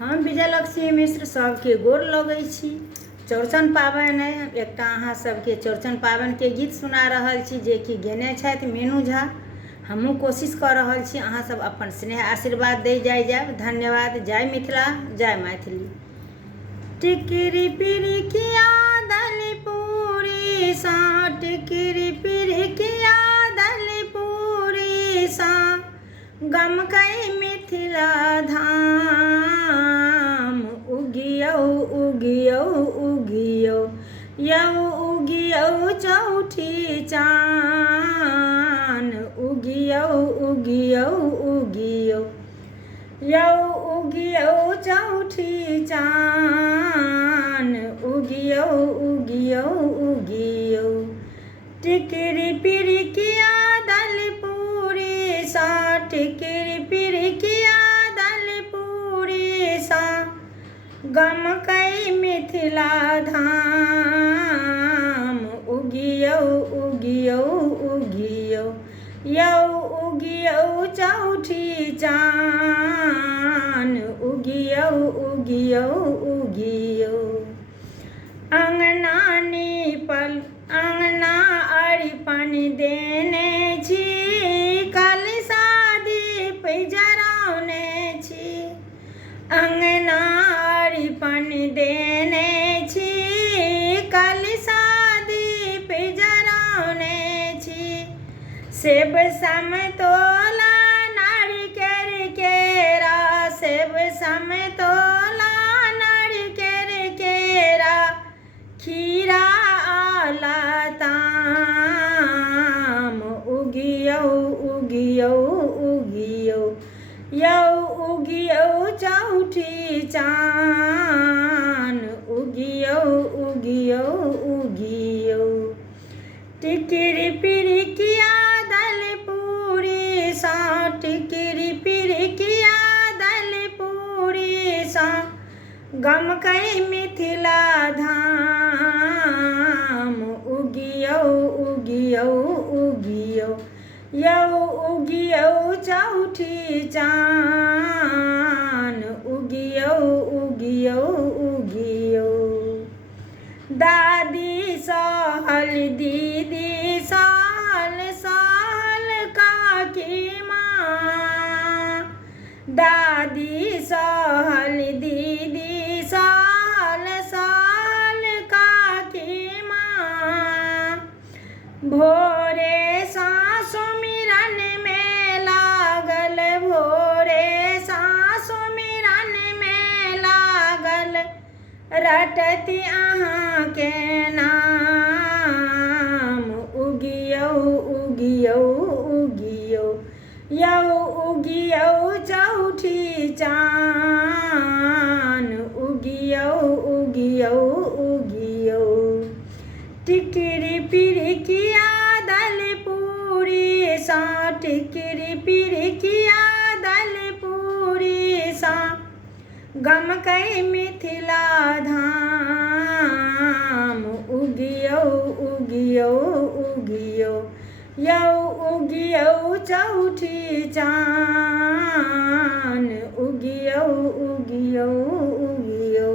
हम विजयलक्ष्मी मिश्र सबके गोर लगै छी। चौड़चन पाबनि एकटा अहाँ सबके चौड़चन पाबनि के गीत सुना रहल छी जे कि गेने छथि मीनू झा। हमहूँ कोशिश कर रहल छी अहाँ सब अपन स्नेह आशीर्वाद दे जायब। धन्यवाद। जय मिथिला, जय मैथिली। टिकरी पिरिकिया दली पूरी सा, टिकरी पिरिकिया दली पूरी सा, गमकै मिथिला धाम। उगियौ उगियौ उगियौ, यौ उगियौ चौठी चान। उगियौ उगियौ उगियौ, यौ उगियौ चौठी चान। उगियौ उगियौ उगियौ, टिकरी पिरिकिया दली पूरी सा, टिकरी पिरिकिया दली पूरी सा, गमकै मिथिला धाम। उगियौ उगियौ उगियौ, यौ उगियौ चौठी चान। उगियौ उगियौ उगियौ, अंगना नीपल अंगना अरिपन देने छी, कलशा दीप जरौने छी। अंगना अरिपन देने छी, कलशा दीप जरौने छी। सेब समतोला नारिकेर केरा, सेब समतोला नारिकेर केरा, खीरा आला ताम। उगियौ उगियौ उगियौ, यौ उगियौ चौठी चान। उगियौ उगियौ उगियौ, टिकरी पिरिकिया दली पूरी सा, टिकरी पिरिकिया दली पूरी सा, गमकै मिथिला धाम। उगियौ उगियौ उगियौ, यौ उगियौ चौठी चान। उगियौ उगियौ उगियौ, दादी सहल दीदी सहल सहल काकी माँ। दादी सहल दीदी सहल सहल काकी माँ। भोरे साँसो मिरन में लागल, भोरे साँसो मिरन में लागल, रटती अहाँ के नाम। उगियौ उगियौ उगियौ, यौ उगियौ चौठी चान। उगियौ उगियौ उगियौ, टिकरी पिरिकिया दली पूरी सा, टिकरी पिरिकिया दली पूरी सा, गमकै मिथिला धाम। उगियौ उगियौ उगियौ, यौ उगियौ चौठी चान। उगियौ उगियौ उगियौ।